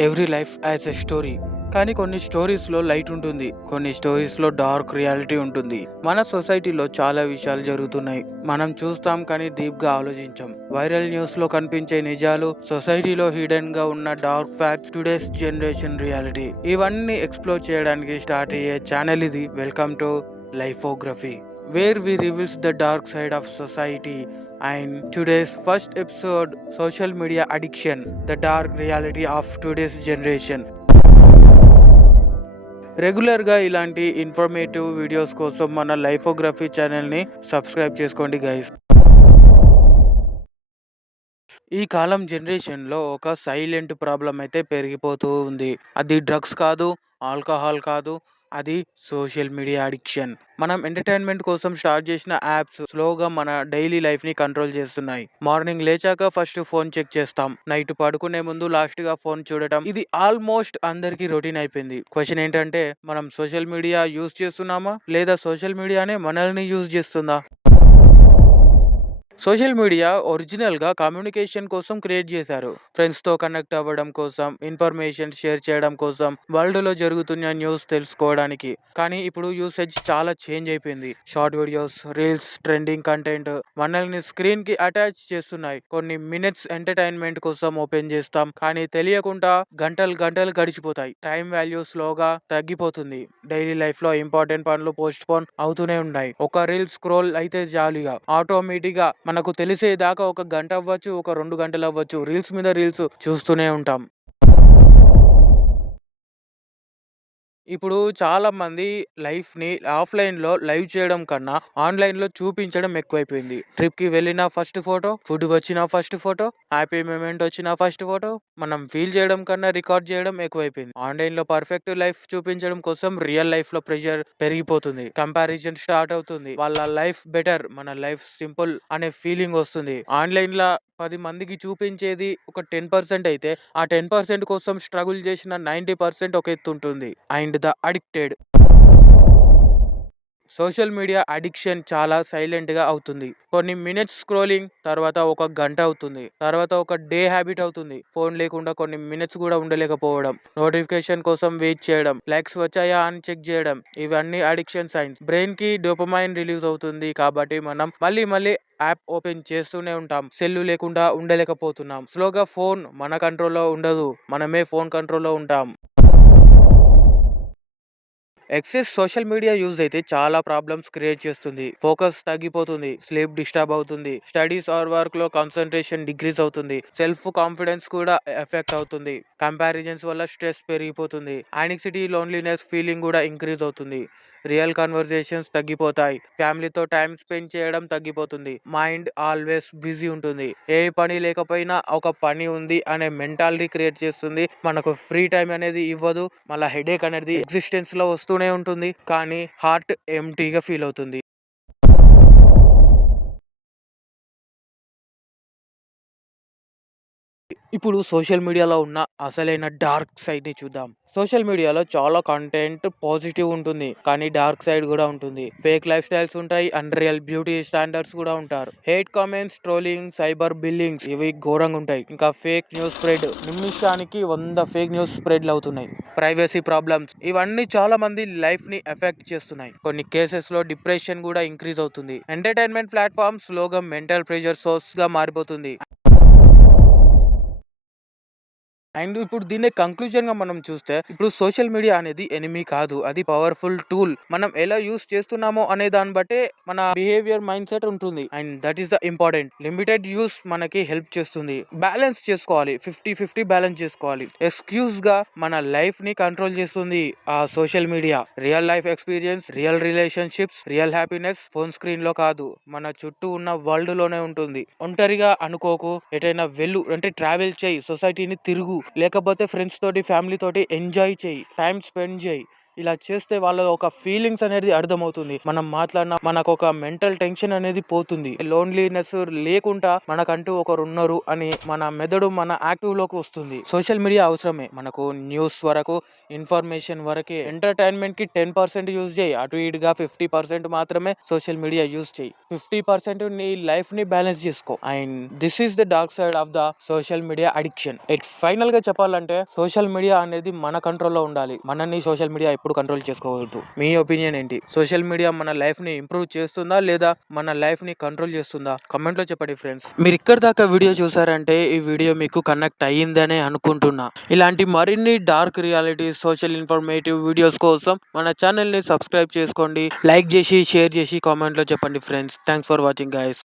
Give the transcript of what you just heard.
Every life as a story. కానీ కొన్ని స్టోరీస్లో light ఉంటుంది, కొన్ని స్టోరీస్లో డార్క్ రియాలిటీ ఉంటుంది. మన సొసైటీలో చాలా విషయాలు జరుగుతున్నాయి, మనం చూస్తాం కానీ డీప్గా ఆలోచించాం. వైరల్ న్యూస్లో కనిపించే నిజాలు, సొసైటీలో హిడెన్ గా ఉన్న dark facts, today's generation reality, ఇవన్నీ ఎక్స్ప్లోర్ చేయడానికి స్టార్ట్ అయ్యే ఛానల్ ఇది. Welcome to Lifography, where we reveals the dark side of society. And today's first episode, social media addiction, the dark reality of today's generation. రెగ్యులర్గా ఇలాంటి informative videos కోసం మన లైఫోగ్రఫీ ఛానల్ని subscribe చేసుకోండి గైస్. ఈ కాలం జనరేషన్లో ఒక సైలెంట్ ప్రాబ్లం అయితే పెరిగిపోతూ ఉంది. అది డ్రగ్స్ కాదు, ఆల్కహాల్ కాదు, అది సోషల్ మీడియా అడిక్షన్. మనం ఎంటర్టైన్మెంట్ కోసం స్టార్ట్ చేసిన యాప్స్ స్లోగా మన డైలీ లైఫ్ ని కంట్రోల్ చేస్తున్నాయి. మార్నింగ్ లేచాక ఫస్ట్ ఫోన్ చెక్ చేస్తాం, నైట్ పడుకునే ముందు లాస్ట్ గా ఫోన్ చూడటం, ఇది ఆల్మోస్ట్ అందరికి రొటీన్ అయిపోయింది. క్వశ్చన్ ఏంటంటే, మనం సోషల్ మీడియా యూజ్ చేస్తున్నామా లేదా సోషల్ మీడియానే మనల్ని యూజ్ చేస్తుందా? సోషల్ మీడియా ఒరిజినల్ గా కమ్యూనికేషన్ కోసం క్రియేట్ చేశారు. ఫ్రెండ్స్ తో కనెక్ట్ అవ్వడం కోసం, ఇన్ఫర్మేషన్ షేర్ చేయడం కోసం, వరల్డ్ లో జరుగుతున్న న్యూస్ తెలుసుకోవడానికి. కానీ ఇప్పుడు యూసేజ్ చాలా చేంజ్ అయిపోయింది. Short videos, reels, trending content మనల్ని స్క్రీన్ కి అటాచ్ చేస్తున్నాయి. కొన్ని మినిట్స్ ఎంటర్టైన్మెంట్ కోసం ఓపెన్ చేస్తాం, కానీ తెలియకుండా గంటలు గంటలు గడిచిపోతాయి. టైం వాల్యూ స్లోగా తగ్గిపోతుంది. డైలీ లైఫ్ లో ఇంపార్టెంట్ పనులు పోస్ట్ పోన్ అవుతూనే ఉన్నాయి. ఒక రీల్ స్క్రోల్ అయితే జాలీగా ఆటోమేటిక్ గా మనకు తెలిసేదాకా ఒక గంట అవ్వచ్చు, ఒక 2 గంటలు అవ్వచ్చు, రీల్స్ మీద రీల్స్ చూస్తూనే ఉంటాం. ఇప్పుడు చాలా మంది లైఫ్ ని ఆఫ్లైన్ లో లైవ్ చేయడం కన్నా ఆన్లైన్ లో చూపించడం ఎక్కువైపోయింది. ట్రిప్ కి వెళ్ళిన ఫస్ట్ ఫోటో, ఫుడ్ వచ్చిన ఫస్ట్ ఫోటో, హ్యాపీ మూమెంట్ వచ్చిన ఫస్ట్ ఫోటో, మనం ఫీల్ చేయడం కన్నా రికార్డ్ చేయడం ఎక్కువైపోయింది. ఆన్లైన్ లో పర్ఫెక్ట్ లైఫ్ చూపించడం కోసం రియల్ లైఫ్ లో ప్రెషర్ పెరిగిపోతుంది. కంపారిజన్ స్టార్ట్ అవుతుంది. వాళ్ళ లైఫ్ బెటర్, మన లైఫ్ సింపుల్ అనే ఫీలింగ్ వస్తుంది. ఆన్లైన్ లో 10 మందికి చూపించేది ఒక 10% అయితే, ఆ 10% కోసం స్ట్రగుల్ చేసిన 90% ఒక ఎత్తు ఉంటుంది. And the addicted, social media addiction చాలా సైలెంట్ గా అవుతుంది. కొన్ని మినిట్స్ స్క్రోలింగ్ తర్వాత ఒక గంట అవుతుంది, తర్వాత ఒక డే హ్యాబిట్ అవుతుంది. ఫోన్ లేకుండా కొన్ని మినిట్స్ కూడా ఉండలేకపోవడం, నోటిఫికేషన్ కోసం వెయిట్ చేయడం, లైక్స్ వచ్చాయా అని చెక్ చేయడం, ఇవన్నీ అడిక్షన్ సైన్స్. బ్రెయిన్ కి డోపమైన్ రిలీజ్ అవుతుంది, కాబట్టి మనం మళ్ళీ మళ్ళీ యాప్ ఓపెన్ చేస్తూనే ఉంటాం. సెల్లు లేకుండా ఉండలేకపోతున్నాం. స్లోగా ఫోన్ మన కంట్రోల్లో ఉండదు, మనమే ఫోన్ కంట్రోల్లో ఉంటాం. ఎక్సెస్ సోషల్ మీడియా యూజ్ అయితే చాలా ప్రాబ్లమ్స్ క్రియేట్ చేస్తుంది. ఫోకస్ తగ్గిపోతుంది, స్లీప్ డిస్టర్బ్ అవుతుంది, స్టడీస్ ఆర్ వర్క్ లో కాన్సన్ట్రేషన్ డిక్రీజ్ అవుతుంది, సెల్ఫ్ కాన్ఫిడెన్స్ కూడా ఎఫెక్ట్ అవుతుంది. కంపారిజన్స్ వల్ల స్ట్రెస్ పెరిగిపోతుంది, యానిక్సిటీ, లోన్లీనెస్ ఫీలింగ్ కూడా ఇంక్రీజ్ అవుతుంది. రియల్ కన్వర్సేషన్స్ తగ్గిపోతాయి, ఫ్యామిలీతో టైం స్పెండ్ చేయడం తగ్గిపోతుంది. మైండ్ ఆల్వేస్ బిజీ ఉంటుంది, ఏ పని లేకపోయినా ఒక పని ఉంది అనే మెంటాలిటీ క్రియేట్ చేస్తుంది. మనకు ఫ్రీ టైం అనేది ఇవ్వదు, మళ్ళీ హెడేక్ అనేది ఎగ్జిస్టెన్స్ లో వస్తూనే ఉంటుంది, కానీ హార్ట్ ఎంటీగా ఫీల్ అవుతుంది. ఇప్పుడు సోషల్ మీడియాలో ఉన్న అసలైన డార్క్ సైడ్ ని చూద్దాం. సోషల్ మీడియాలో చాలా కంటెంట్ పాజిటివ్ ఉంటుంది, కానీ డార్క్ సైడ్ కూడా ఉంటుంది. ఫేక్ లైఫ్ స్టైల్స్ ఉంటాయి, అన్రియల్ బ్యూటీ స్టాండర్డ్స్ కూడా ఉంటారు. Hate comments, trolling, cyber bullyings, ఇవి ఘోరంగా ఉంటాయి. ఇంకా ఫేక్ న్యూస్ స్ప్రెడ్, నిమిషానికి 100 ఫేక్ న్యూస్ స్ప్రెడ్లు అవుతున్నాయి. ప్రైవసీ ప్రాబ్లమ్స్, ఇవన్నీ చాలా మంది లైఫ్ ని ఎఫెక్ట్ చేస్తున్నాయి. కొన్ని కేసెస్ లో డిప్రెషన్ కూడా ఇంక్రీజ్ అవుతుంది. ఎంటర్టైన్మెంట్ ప్లాట్ఫామ్ స్లోగా మెంటల్ ప్రెషర్ సోర్స్ గా మారిపోతుంది. అండ్ ఇప్పుడు దీన్ని కంక్లూజన్ గా మనం చూస్తే, ఇప్పుడు సోషల్ మీడియా అనేది ఎనిమీ కాదు, అది పవర్ఫుల్ టూల్. మనం ఎలా యూస్ చేస్తున్నామో అనే దాన్ని బట్టే మన బిహేవియర్ మైండ్ సెట్ ఉంటుంది. And that is the important. Limited use మనకి హెల్ప్ చేస్తుంది. బ్యాలెన్స్ చేసుకోవాలి, 50-50 బ్యాలెన్స్ చేసుకోవాలి. ఎక్స్క్యూజ్ గా మన లైఫ్ ని కంట్రోల్ చేస్తుంది ఆ social media. Real life experience, real relationships, real happiness phone screen లో కాదు, మన చుట్టూ ఉన్న వరల్డ్ లోనే ఉంటుంది. ఒంటరిగా అనుకోకు, ఎటైనా వెళ్ళు అంటే ట్రావెల్ చేయి, సొసైటీని తిరుగు, లేకపోతే ఫ్రెండ్స్ తోటి, ఫ్యామిలీ తోటి ఎంజాయ్ చేయి, టైం స్పెండ్ చేయి. ఇలా చేస్తే వాళ్ళ ఒక ఫీలింగ్స్ అనేది అర్థమవుతుంది. మనం మాట్లాడిన మనకొక మెంటల్ టెన్షన్ అనేది పోతుంది. లోన్లీనెస్ లేకుండా మనకంటూ ఒకరున్నారు అని మన మెదడు మన యాక్టివ్ లోకి వస్తుంది. సోషల్ మీడియా అవసరమే. మనకు న్యూస్ వరకు, ఇన్ఫర్మేషన్ వరకే. ఎంటర్‌టైన్‌మెంట్ కి 10% యూజ్ చేయి. అటు ఇటుగా 50% మాత్రమే సోషల్ మీడియా యూజ్ చేయి. 50% నీ లైఫ్ ని బ్యాలెన్స్ చేసుకో. And this is the dark side of the social media addiction. Final గా చెప్పాలంటే సోషల్ మీడియా అనేది మన కంట్రోల్లో ఉండాలి. మనల్ని సోషల్ మీడియా ఎప్పుడు కంట్రోల్ చేసుకోకూడదు. మీ ఒపీనియన్ ఏంటి? సోషల్ మీడియా మన లైఫ్ ని ఇంప్రూవ్ చేస్తుందా లేదా మన లైఫ్ ని కంట్రోల్ చేస్తుందా? కమెంట్ లో చెప్పండి ఫ్రెండ్స్. మీరు ఇక్కడ దాకా వీడియో చూసారంటే ఈ వీడియో మీకు కనెక్ట్ అయ్యిందనే అనుకుంటున్నా. ఇలాంటి మరిన్ని dark reality social informative videos కోసం మన ఛానల్ ని సబ్స్క్రైబ్ చేసుకోండి. లైక్ చేసి షేర్ చేసి కామెంట్ లో చెప్పండి friends. Thanks for watching guys.